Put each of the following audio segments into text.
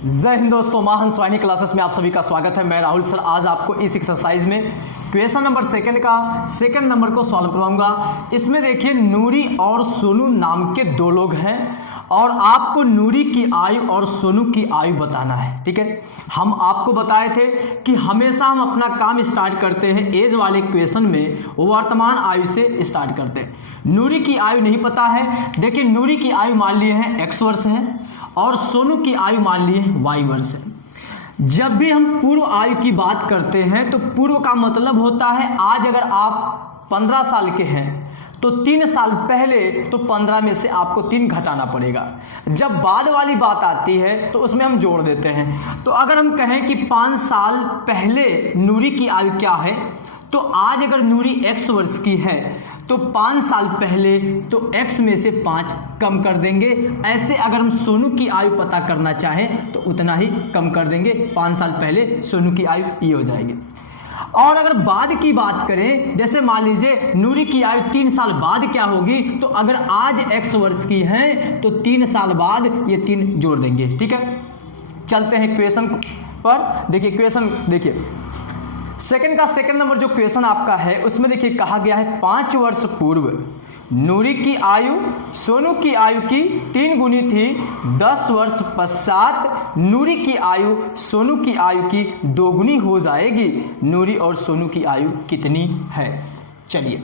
जय हिंद दोस्तों, मां हंस वाहिनी क्लासेस में आप सभी का स्वागत है। मैं राहुल सर आज आपको इस एक्सरसाइज में क्वेश्चन नंबर सेकंड नंबर को सॉल्व करवाऊंगा। इसमें देखिए नूरी और सोनू नाम के दो लोग हैं और आपको नूरी की आयु और सोनू की आयु बताना है। ठीक है, हम आपको बताए थे कि हमेशा हम अपना काम स्टार्ट करते हैं एज वाले क्वेश्चन में वर्तमान आयु से स्टार्ट करते हैं। नूरी की आयु नहीं पता है। देखिए नूरी की आयु मान लिए हैं x वर्ष है और सोनू की आयु मान लिए y वर्ष है। जब भी हम पूर्व आयु की बात करते हैं तो पूर्व का मतलब होता है आज अगर आप 15 साल के हैं तो 3 साल पहले तो 15 में से आपको 3 घटाना पड़ेगा। जब बाद वाली बात आती है तो उसमें हम जोड़ देते हैं। तो अगर हम कहें कि 5 साल पहले नूरी की आयु क्या है तो आज अगर नूरी x वर्ष की है तो 5 साल पहले तो x में से 5 कम कर देंगे। ऐसे अगर हम सोनू की आयु पता करना चाहें तो उतना ही कम कर देंगे। 5 साल पहले सोनू की आयु ये हो जाएगी। और अगर बाद की बात करें, जैसे मान लीजिए नूरी की आयु 3 साल बाद क्या होगी, तो अगर आज x वर्ष की है तो 3 साल बाद ये 3 जोड़ देंगे। ठीक है, चलते हैं क्वेश्चन पर। देखिए क्वेश्चन देखिए सेकंड नंबर जो क्वेश्चन आपका है उसमें देखिए कहा गया है 5 वर्ष पूर्व नूरी की आयु सोनू की आयु की 3 गुनी थी। 10 वर्ष पश्चात नूरी की आयु सोनू की आयु की 2 गुनी हो जाएगी। नूरी और सोनू की आयु कितनी है? चलिए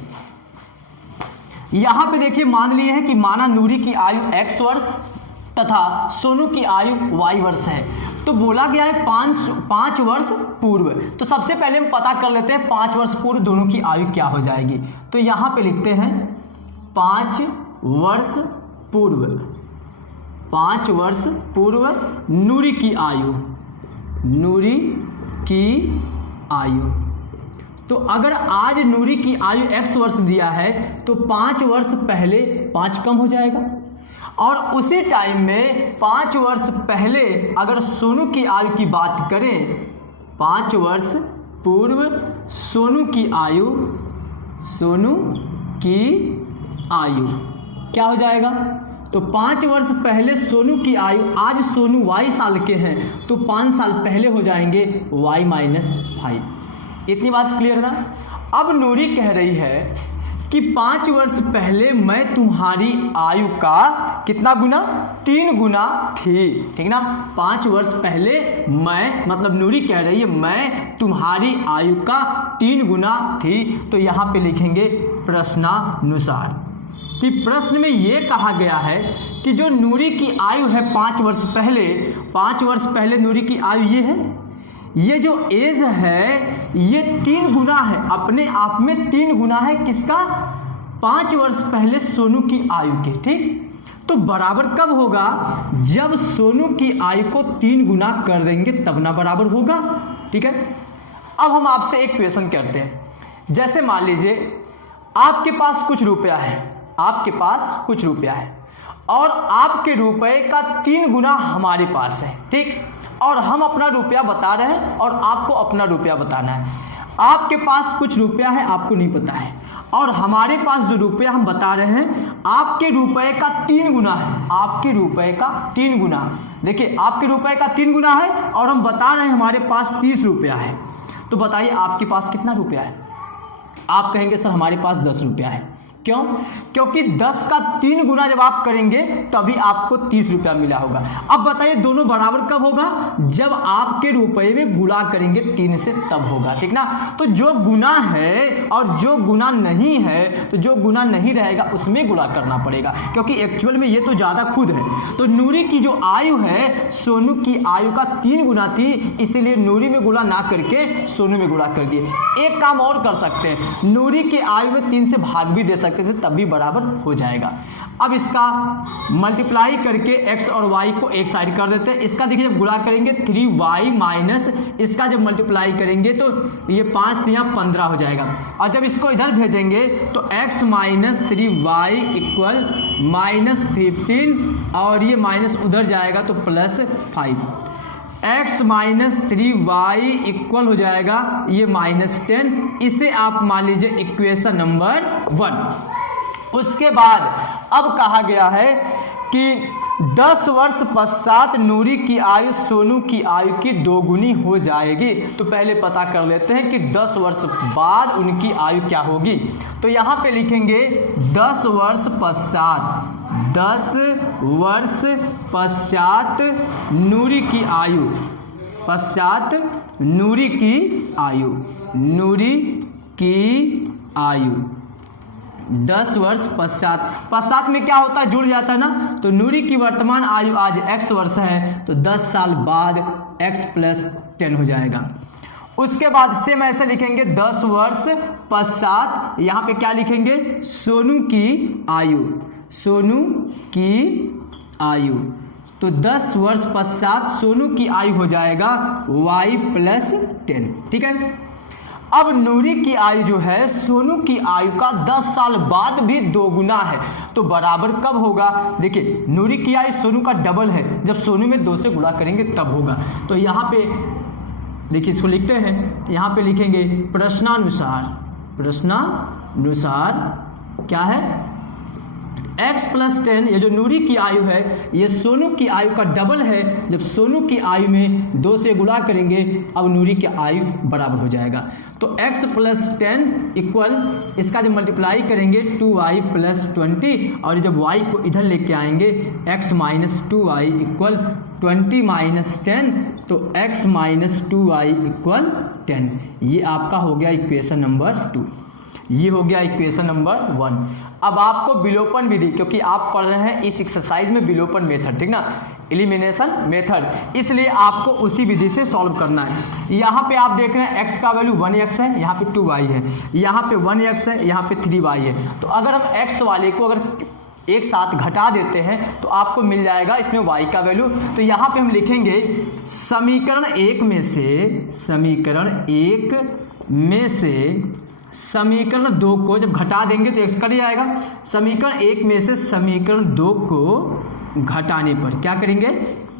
यहां पे देखिए मान लिए हैं कि माना नूरी की आयु x वर्ष तथा सोनू की आयु y वर्ष है। तो बोला गया है 5 वर्ष पूर्व। तो सबसे पहले हम पता कर लेते हैं 5 वर्ष पूर्व दोनों की आयु क्या हो जाएगी। तो यहां पे लिखते हैं 5 वर्ष पूर्व, 5 वर्ष पूर्व नूरी की आयु, नूरी की आयु। तो अगर आज नूरी की आयु x वर्ष दिया है तो 5 वर्ष पहले 5 कम हो जाएगा। और उसी टाइम में 5 वर्ष पहले अगर सोनू की आयु की बात करें, 5 वर्ष पूर्व सोनू की आयु, सोनू की आयु क्या हो जाएगा? तो 5 वर्ष पहले सोनू की आयु, आज सोनू y साल के हैं तो 5 साल पहले हो जाएंगे y-5। इतनी बात क्लियर ना? अब नूरी कह रही है कि 5 वर्ष पहले मैं तुम्हारी आयु का कितना गुना? 3 गुना थी। ठीक ना? 5 वर्ष पहले मैं, मतलब नूरी कह रही है मैं तुम्हारी आयु का 3 गुना थी। तो यहां पे लिखेंगे प्रश्नानुसार कि प्रश्न में यह कहा गया है कि जो नूरी की आयु है 5 वर्ष पहले, 5 वर्ष पहले नूरी की आयु ये है, ये जो एज है ये 3 गुना है, अपने आप में 3 गुना है किसका? 5 वर्ष पहले सोनू की आयु के। ठीक, तो बराबर कब होगा? जब सोनू की आयु को 3 गुना कर देंगे तब ना बराबर होगा। ठीक है, अब हम आपसे एक क्वेश्चन करते हैं। जैसे मान लीजिए आपके पास कुछ रुपया है, आपके पास कुछ रुपया है और आपके रुपए का 3 गुना हमारे पास है। ठीक, और हम अपना रुपया बता रहे हैं और आपको अपना रुपया बताना है। आपके पास कुछ रुपया है, आपको नहीं पता है, और हमारे पास जो रुपया हम बता रहे हैं आपके रुपए का 3 गुना है, आपके रुपए का 3 गुना। देखिए आपके रुपए का 3 गुना है और हम बता रहे हैं हमारे पास 30 रुपया है। तो बताइए आपके पास कितना रुपया है? आप कहेंगे सर हमारे पास 10 रुपया है। क्यों? क्योंकि 10 का 3 गुना जब आप करेंगे तभी आपको 30 रुपया मिला होगा। अब बताइए दोनों बराबर कब होगा? जब आपके रुपए में गुणा करेंगे 3 से तब होगा। ठीक ना? तो जो गुना है और जो गुना नहीं है, तो जो गुना नहीं रहेगा उसमें गुणा करना पड़ेगा, क्योंकि एक्चुअल में ये तो ज़्यादा खुद है। तो नूरी की जो आयु है सोनू की आयु का 3 गुना थी, इसीलिए नूरी में गुणा ना करके सोनू में गुणा कर दिए। एक काम और कर सकते हैं, नूरी की आयु में 3 से भाग भी दे सकते थे तब भी बराबर हो जाएगा। अब इसका मल्टीप्लाई करके x और y को एक साइड कर देते हैं। इसका देखिए जब गुणा करेंगे 3y माइनस इसका जब मल्टीप्लाई करेंगे तो ये 5 3 15 हो जाएगा। और जब इसको इधर भेजेंगे तो x minus 3y equal minus 15 और ये माइनस उधर जाएगा तो plus 5। x minus 3y equal हो जाएगा ये माइनस 10। इसे आप मान लीजिए इक्वेशन नंबर 1। उसके बाद अब कहा गया है कि 10 वर्ष पश्चात नूरी की आयु सोनू की आयु की 2 गुनी हो जाएगी। तो पहले पता कर लेते हैं कि 10 वर्ष बाद उनकी आयु क्या होगी। तो यहाँ पे लिखेंगे 10 वर्ष पश्चात, 10 वर्ष पश्चात नूरी की आयु, पश्चात नूरी की आयु, नूरी की आयु 10 वर्ष पश्चात, पश्चात में क्या होता है, जुड़ जाता है ना। तो नूरी की वर्तमान आयु आज x वर्ष है, तो 10 साल बाद x + 10 हो जाएगा। उसके बाद सेम ऐसे लिखेंगे 10 वर्ष पश्चात, यहाँ पे क्या लिखेंगे, सोनू की आयु, सोनू की आयु। तो 10 वर्ष पश्चात सोनू की आयु हो जाएगा y + 10, ठीक है। अब नूरी की आयु जो है सोनू की आयु का 10 साल बाद भी 2 गुना है, तो बराबर कब होगा। देखिए नूरी की आयु सोनू का डबल है, जब सोनू में 2 से गुणा करेंगे तब होगा। तो यहाँ पे देखिए इसको लिखते हैं, यहाँ पे लिखेंगे प्रश्नानुसार, प्रश्नानुसार क्या है, x + 10, ये जो नूरी की आयु है ये सोनू की आयु का डबल है, जब सोनू की आयु में 2 से गुणा करेंगे अब नूरी की आयु बराबर हो जाएगा। तो x + 10 इक्वल, इसका जब मल्टीप्लाई करेंगे 2y + 20, और जब y को इधर लेके आएंगे x - 2y इक्वल 20 - 10, तो x - 2y इक्वल 10। ये आपका हो गया इक्वेशन नंबर 2, ये हो गया इक्वेशन नंबर 1। अब आपको विलोपन विधि, क्योंकि आप पढ़ रहे हैं इस एक्सरसाइज में विलोपन मेथड, ठीक ना, एलिमिनेशन मेथड, इसलिए आपको उसी विधि से सॉल्व करना है। यहाँ पे आप देख रहे हैं x का वैल्यू 1x है, यहाँ पे 2y है, यहाँ पे 1x है, यहाँ पे 3y है। तो अगर हम x वाले को अगर एक साथ घटा देते हैं तो आपको मिल जाएगा इसमें y का वैल्यू। तो यहाँ पे हम लिखेंगे समीकरण 1 में से, समीकरण 1 में से समीकरण 2 को जब घटा देंगे तो x कट जाएगा। समीकरण 1 में से समीकरण 2 को घटाने पर क्या करेंगे,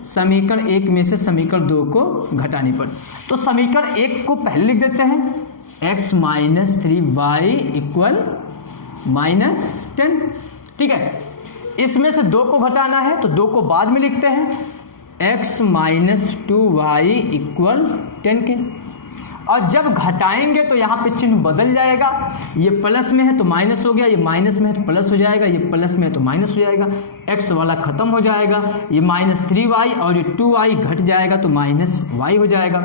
समीकरण 1 में से समीकरण 2 को घटाने पर, तो समीकरण 1 को पहले लिख देते हैं, x - 3y इक्वल -10, ठीक है। इसमें से 2 को घटाना है तो 2 को बाद में लिखते हैं, x - 2y इक्वल 10 के, और जब घटाएंगे तो यहाँ पे चिन्ह बदल जाएगा, ये प्लस में है तो माइनस हो गया, ये माइनस में है तो प्लस हो जाएगा, ये प्लस में है तो माइनस हो जाएगा, x वाला खत्म हो जाएगा, ये -3y और ये 2y घट जाएगा तो -y हो जाएगा,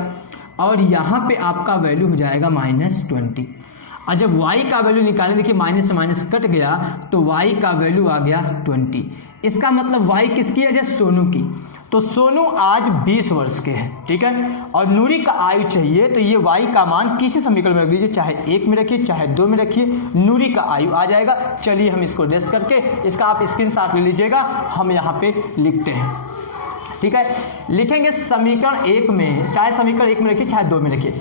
और यहाँ पे आपका वैल्यू हो जाएगा -20। और जब y का वैल्यू निकालें, देखिए माइनस से माइनस कट गया तो y का वैल्यू आ गया 20। इसका मतलब y किसकी है, जैसे सोनू की। तो सोनू आज 20 वर्ष के हैं, ठीक है, और नूरी का आयु चाहिए, तो ये y का मान किसी समीकरण में रख दीजिए, चाहे 1 में रखिए चाहे 2 में रखिए, नूरी का आयु आ जाएगा। चलिए हम इसको रेस करके, इसका आप स्क्रीनशॉट ले लीजिएगा, हम यहाँ पे लिखते हैं, ठीक है। लिखेंगे समीकरण 1 में, चाहे समीकरण 1 में रखिए चाहे 2 में रखिए,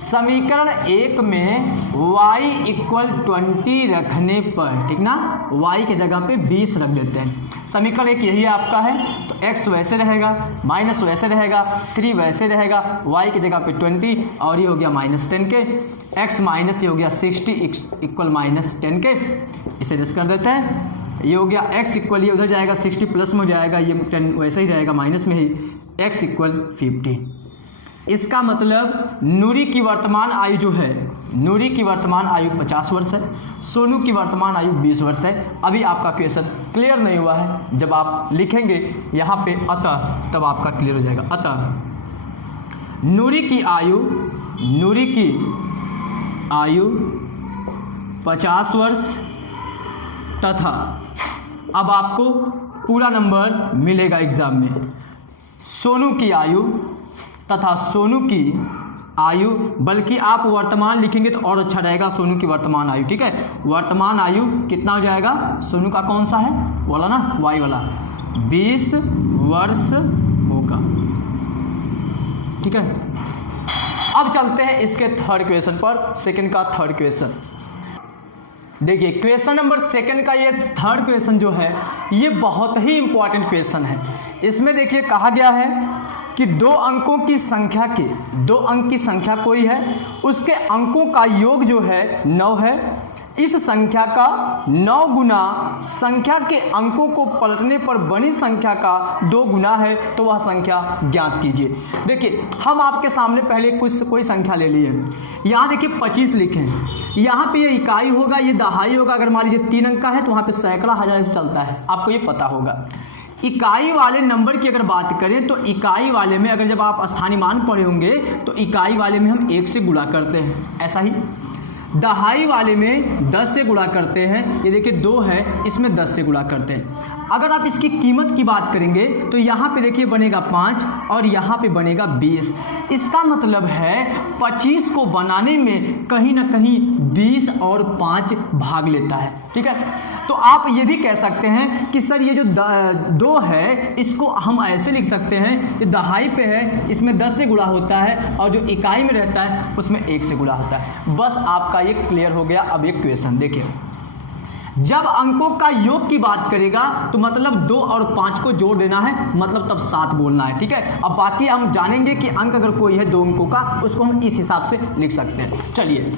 समीकरण 1 में y इक्वल 20 रखने पर, ठीक ना, y की जगह पे 20 रख देते हैं। समीकरण 1 यही आपका है, तो x वैसे रहेगा, माइनस वैसे रहेगा, 3 वैसे रहेगा, y की जगह पे 20, और ये हो गया -10 के, x माइनस ये हो गया 60 इक्वल -10 के, इसे रेस कर देते हैं। ये हो गया x इक्वल, ये उधर जाएगा 60 प्लस में हो जाएगा, ये 10 वैसे ही रहेगा माइनस में ही, x इक्वल 50। इसका मतलब नूरी की वर्तमान आयु जो है, नूरी की वर्तमान आयु 50 वर्ष है, सोनू की वर्तमान आयु 20 वर्ष है। अभी आपका क्वेश्चन क्लियर नहीं हुआ है, जब आप लिखेंगे यहाँ पे अतः, तब आपका क्लियर हो जाएगा। अतः नूरी की आयु, नूरी की आयु 50 वर्ष तथा, अब आपको पूरा नंबर मिलेगा एग्जाम में, सोनू की आयु तथा सोनू की आयु, बल्कि आप वर्तमान लिखेंगे तो और अच्छा रहेगा, सोनू की वर्तमान आयु, ठीक है। वर्तमान आयु कितना हो जाएगा, सोनू का कौन सा है वाला ना, y वाला, 20 वर्ष होगा, ठीक है। अब चलते हैं इसके थर्ड क्वेश्चन पर, सेकंड का थर्ड क्वेश्चन। देखिए क्वेश्चन नंबर 2 का ये थर्ड क्वेश्चन जो है ये बहुत ही इंपॉर्टेंट क्वेश्चन है। इसमें देखिए कहा गया है कि 2 अंकों की संख्या के, 2 अंक की संख्या कोई है, उसके अंकों का योग जो है 9 है, इस संख्या का 9 गुना संख्या के अंकों को पलटने पर बनी संख्या का 2 गुना है तो वह संख्या ज्ञात कीजिए। देखिए हम आपके सामने पहले कोई संख्या ले लिए, यहाँ देखिए 25 लिखे हैं, यहाँ पे ये इकाई होगा, ये दहाई होगा। अगर मान लीजिए 3 अंक का है तो वहाँ पे सैकड़ा हजार से चलता है, आपको ये पता होगा। इकाई वाले नंबर की अगर बात करें तो इकाई वाले में अगर जब आप स्थानीय मान पढ़े होंगे तो इकाई वाले में हम 1 से गुणा करते हैं, ऐसा ही दहाई वाले में 10 से गुणा करते हैं। ये देखिए 2 है, इसमें 10 से गुणा करते हैं। अगर आप इसकी कीमत की बात करेंगे तो यहाँ पे देखिए बनेगा 5 और यहाँ पे बनेगा 20। इसका मतलब है 25 को बनाने में कहीं ना कहीं 20 और 5 भाग लेता है, ठीक है। तो आप ये भी कह सकते हैं कि सर ये जो 2 है इसको हम ऐसे लिख सकते हैं, ये दहाई पे है, इसमें 10 से गुणा होता है और जो इकाई में रहता है उसमें 1 से गुणा होता है। बस आपका ये क्लियर हो गया। अब एक क्वेश्चन देखिए, जब अंकों का योग की बात करेगा तो मतलब 2 और 5 को जोड़ देना है, मतलब तब 7 बोलना है, ठीक है। अब बाकी हम जानेंगे कि अंक अगर कोई है 2 अंकों का उसको हम इस हिसाब से लिख सकते हैं। चलिए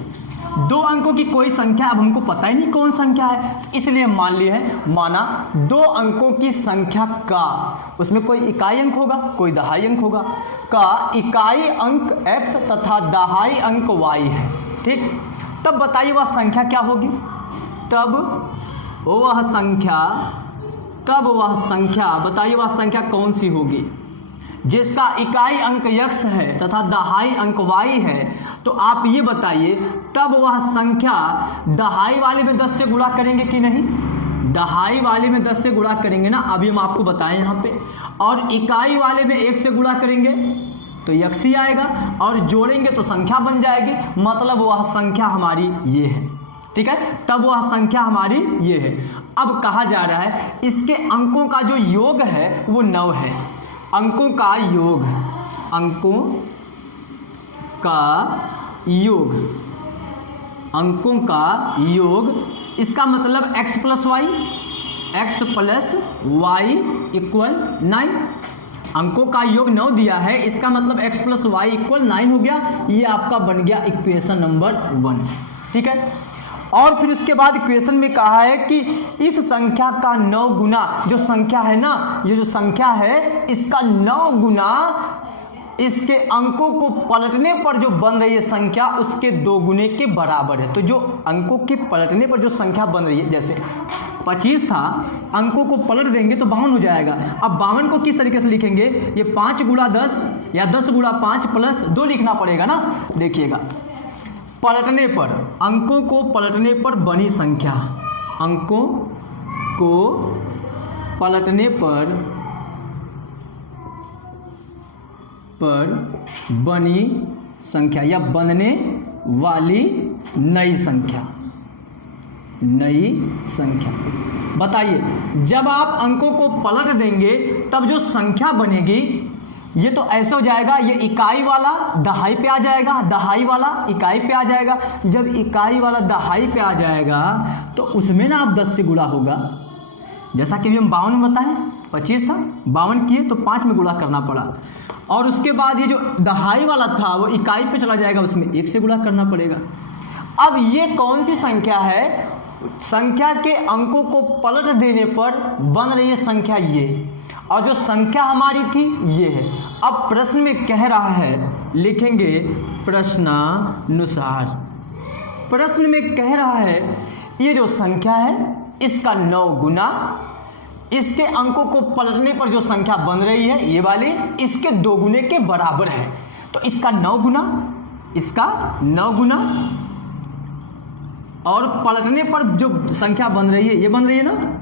2 अंकों की कोई संख्या, अब हमको पता ही नहीं कौन संख्या है, इसलिए मान लिया है, माना 2 अंकों की संख्या का, उसमें कोई इकाई अंक होगा कोई दहाई अंक होगा, का इकाई अंक x तथा दहाई अंक y है, ठीक। तब बताइए वह संख्या क्या होगी, तब वह संख्या बताइए वह संख्या कौन सी होगी जिसका इकाई अंक x है तथा दहाई अंक y है। तो आप ये बताइए तब वह संख्या दहाई वाले में 10 से गुणा करेंगे कि नहीं, दहाई वाले में 10 से गुणा करेंगे ना, अभी हम आपको बताएं यहाँ पे, और इकाई वाले में 1 से गुणा करेंगे तो x ही आएगा और जोड़ेंगे तो संख्या बन जाएगी, मतलब वह संख्या हमारी ये है, ठीक है। तब वह संख्या हमारी ये है। अब कहा जा रहा है इसके अंकों का जो योग है वो 9 है, अंकों का योग, अंकों का योग, इसका मतलब x प्लस वाई इक्वल 9। अंकों का योग 9 दिया है, इसका मतलब x प्लस वाई इक्वल 9 हो गया। ये आपका बन गया इक्वेशन नंबर 1, ठीक है। और फिर उसके बाद इक्वेशन में कहा है कि इस संख्या का 9 गुना, जो संख्या है ना, ये जो संख्या है इसका 9 गुना इसके अंकों को पलटने पर जो बन रही है संख्या उसके 2 गुने के बराबर है। तो जो अंकों के पलटने पर जो संख्या बन रही है, जैसे 25 था, अंकों को पलट देंगे तो 52 हो जाएगा। अब 52 को किस तरीके से लिखेंगे, ये 5 गुणा 10 या 10 गुणा 5 प्लस 2 लिखना पड़ेगा ना। देखिएगा पलटने पर, अंकों को पलटने पर बनी संख्या, अंकों को पलटने पर बनी संख्या या बनने वाली नई संख्या। बताइए जब आप अंकों को पलट देंगे तब जो संख्या बनेगी ये तो ऐसे हो जाएगा, ये इकाई वाला दहाई पे आ जाएगा, दहाई वाला इकाई पे आ जाएगा। जब इकाई वाला दहाई पे आ जाएगा तो उसमें ना आप 10 से गुणा होगा, जैसा कि हम 52 में बताएं, 25 था 52 किए तो 5 में गुणा करना पड़ा। और उसके बाद ये जो दहाई वाला था वो इकाई पे चला जाएगा, उसमें 1 से गुणा करना पड़ेगा। अब ये कौन सी संख्या है, संख्या के अंकों को पलट देने पर बन रही है संख्या ये, और जो संख्या हमारी थी ये है। अब प्रश्न में कह रहा है, लिखेंगे प्रश्नानुसार, प्रश्न में कह रहा है ये जो संख्या है इसका 9 गुना इसके अंकों को पलटने पर जो संख्या बन रही है ये वाली, इसके 2 गुने के बराबर है। तो इसका 9 गुना और पलटने पर जो संख्या बन रही है ये बन रही है ना,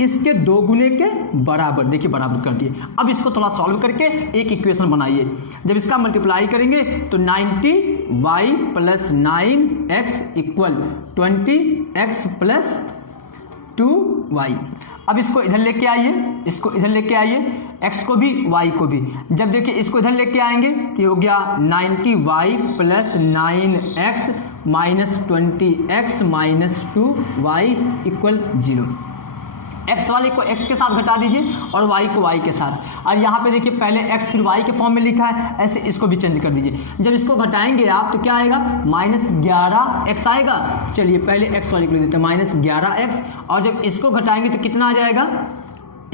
इसके 2 गुने के बराबर। देखिए बराबर कर दिए। अब इसको थोड़ा सॉल्व करके एक इक्वेशन बनाइए। जब इसका मल्टीप्लाई करेंगे तो 90y plus 9x equal 20x plus 2y। अब इसको इधर लेके आइए, इसको इधर लेके आइए, x को भी y को भी। जब देखिए इसको इधर लेके आएंगे तो हो गया 90y plus 9x minus 20x minus 2y equal 0। X वाले को एक्स के साथ घटा दीजिए और वाई को वाई के साथ। और यहाँ पे देखिए पहले एक्स फिर वाई के फॉर्म में लिखा है, ऐसे इसको भी चेंज कर दीजिए। जब इसको घटाएंगे आप तो क्या आएगा, -11x आएगा। चलिए पहले एक्स वाले को लिख देते हैं -11x, और जब इसको घटाएंगे तो कितना आ जाएगा,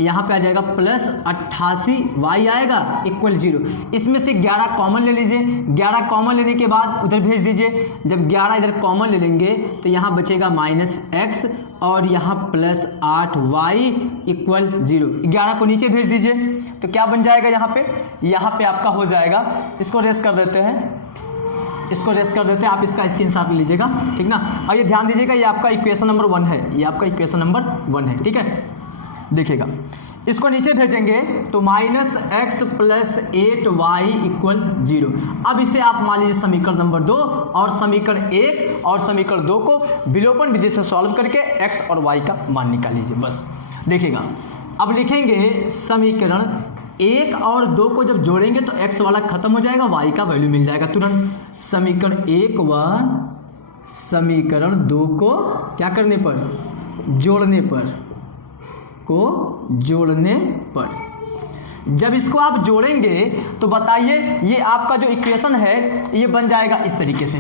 यहाँ पे आ जाएगा +88y आएगा इक्वल 0। इसमें से 11 कॉमन ले लीजिए, 11 कॉमन लेने के बाद उधर भेज दीजिए। जब 11 इधर कॉमन ले लेंगे तो यहाँ बचेगा -x और यहाँ +8y इक्वल 0। 11 को नीचे भेज दीजिए तो क्या बन जाएगा, यहाँ पे आपका हो जाएगा। इसको रेस कर देते हैं, आप इसका स्क्रीनशॉट ले लीजिएगा, ठीक ना। और ये ध्यान दीजिएगा, ये आपका इक्वेशन नंबर 1 है, ये आपका इक्वेशन नंबर 1 है, ठीक है। देखिएगा इसको नीचे भेजेंगे तो -x + 8y इक्वल 0। अब इसे आप मान लीजिए समीकरण नंबर 2 और समीकरण 1 और समीकरण 2 को विलोपन विधि से सॉल्व करके x और y का मान निकाल लीजिए बस। देखिएगा अब लिखेंगे समीकरण 1 और 2 को जब जोड़ेंगे तो x वाला खत्म हो जाएगा, y का वैल्यू मिल जाएगा तुरंत। समीकरण 1 व समीकरण 2 को क्या करने पर, जोड़ने पर जब इसको आप जोड़ेंगे तो बताइए ये आपका जो इक्वेशन है ये बन जाएगा इस तरीके से।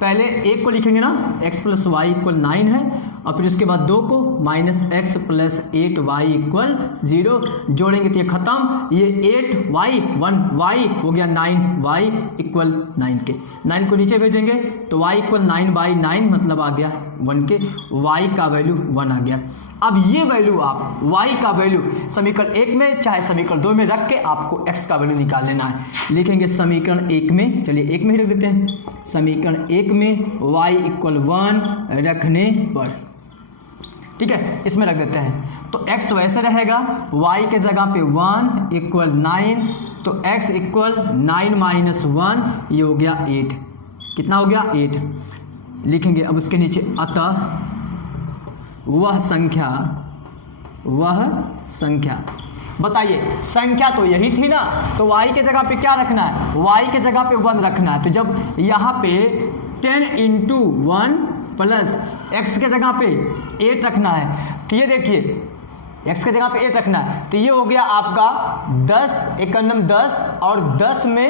पहले 1 को लिखेंगे ना, x + y = 9 है, और फिर उसके बाद 2 को -x + 8y इक्वल 0 जोड़ेंगे तो ये खत्म, ये 8y 1y हो गया 9y इक्वल 9 के। 9 को नीचे भेजेंगे तो y इक्वल 9/9 मतलब आ गया 1 के, y का वैल्यू 1 आ गया। अब ये वैल्यू आप y का वैल्यू समीकरण 1 में चाहे समीकरण 2 में रख के आपको x का वैल्यू निकाल लेना है। लिखेंगे समीकरण 1 में, चलिए 1 में ही रख देते हैं। समीकरण 1 में y इक्वल 1 रखने पर, ठीक है, इसमें रख देते हैं तो x वैसे रहेगा, y के जगह पे 1 इक्वल 9 तो x इक्वल 9 - 1 ये हो गया 8। कितना हो गया, 8। लिखेंगे अब उसके नीचे अतः वह संख्या बताइए, संख्या तो यही थी ना, तो y के जगह पे क्या रखना है, y के जगह पे 1 रखना है। तो जब यहाँ पे 10 × 1 प्लस x के जगह पे 8 रखना है तो ये देखिए x के जगह पे 8 रखना है तो ये हो गया आपका 10 × 1 10 और 10 में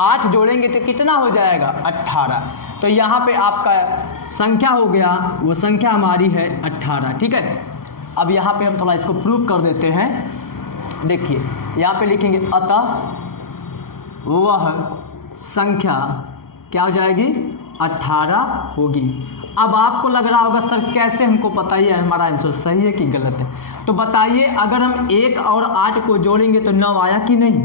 8 जोड़ेंगे तो कितना हो जाएगा, 18। तो यहाँ पे आपका संख्या हो गया, वो संख्या हमारी है 18, ठीक है। अब यहाँ पे हम थोड़ा इसको प्रूव कर देते हैं। देखिए यहाँ पे लिखेंगे अतः वह संख्या क्या हो जाएगी, 18 होगी। अब आपको लग रहा होगा सर कैसे हमको पता ही है हमारा आंसर सही है कि गलत है, तो बताइए अगर हम 1 और 8 को जोड़ेंगे तो 9 आया कि नहीं,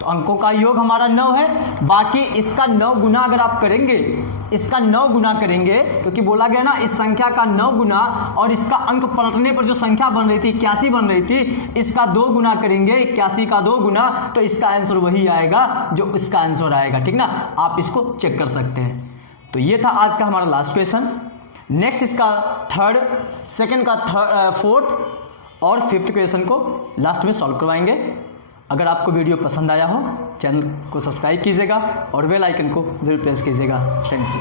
तो अंकों का योग हमारा 9 है। बाकी इसका 9 गुना अगर आप करेंगे, इसका 9 गुना करेंगे, क्योंकि बोला गया ना इस संख्या का 9 गुना, और इसका अंक पलटने पर जो संख्या बन रही थी 81 बन रही थी, इसका 2 गुना करेंगे, 81 का 2 गुना, तो इसका आंसर वही आएगा जो इसका आंसर आएगा, ठीक ना। आप इसको चेक कर सकते हैं। तो ये था आज का हमारा लास्ट क्वेश्चन। नेक्स्ट इसका सेकंड का फोर्थ और फिफ्थ क्वेश्चन को लास्ट में सॉल्व करवाएंगे। अगर आपको वीडियो पसंद आया हो चैनल को सब्सक्राइब कीजिएगा और बेल आइकन को जरूर प्रेस कीजिएगा। थैंक्स।